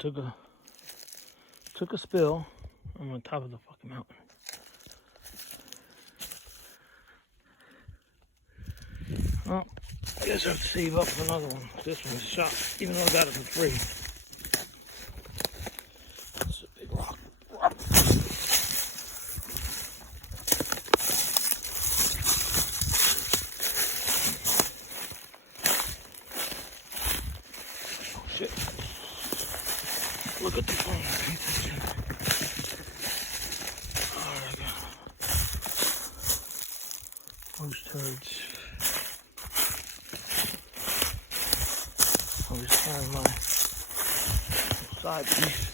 took a spill. I'm on top of the fucking mountain. Well, I guess I have to save up for another one. This one's shot, even though I got it for free. It's a big rock. Oh shit. Look at the phone. Pay attention. Alright, I got those turds. I was carrying my side piece.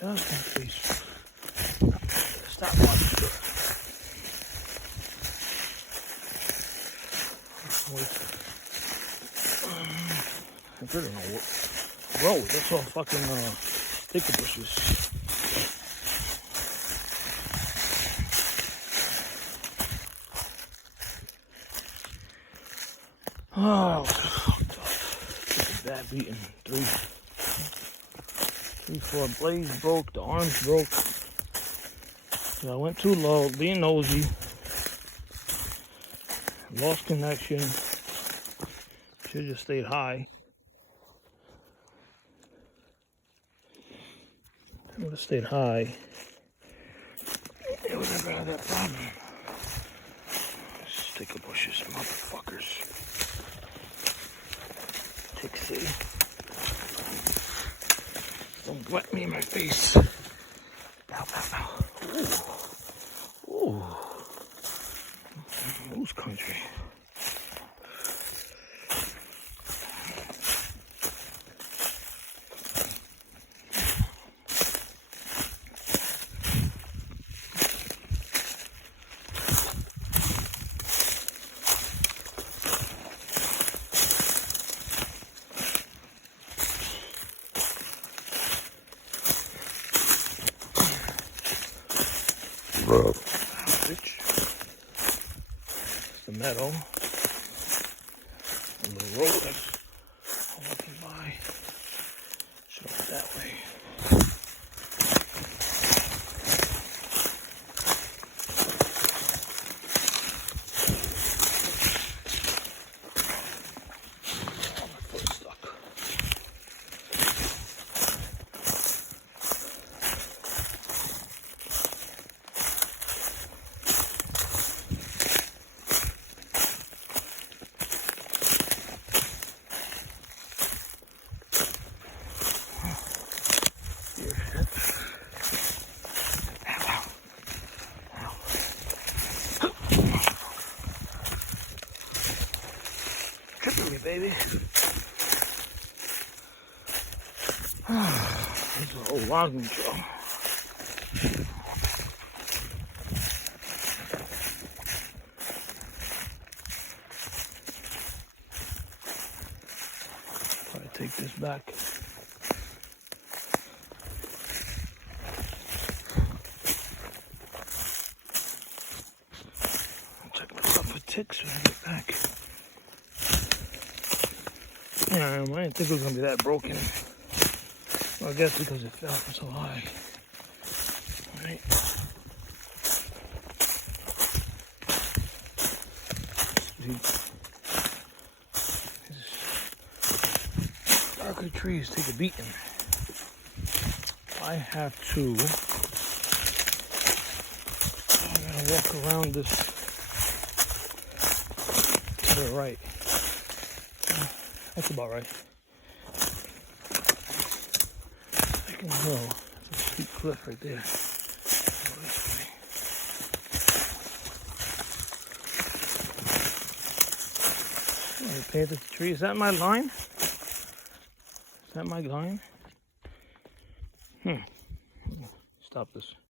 Just in case. Stop watching. I don't know what road. That's all fucking sticker bushes. Oh, took a bad beating. 3-4 blades broke, the arms broke. I went too low, being nosy. Lost connection. Should have just stayed high. I would have stayed high. It would never had that problem. Sticker bushes, motherfuckers. Tixie. Don't wet me in my face. Ow, ow, ow. Ooh. Ooh. Moose country. The meadow, and the road I'm walking by. So that way. Oh, my foot's stuck. Tripping me, baby. This is an old logging trail. Probably take this back. Check myself for ticks when I get back. Yeah, I didn't think it was gonna be that broken. Well, I guess because it fell from so high. Alright. These darker trees take a beating. I have to. I'm gonna walk around this to the right. That's about right. Second hill. That's a steep cliff right there. Oh, you painted the tree. Is that my line? Is that my line? Stop this.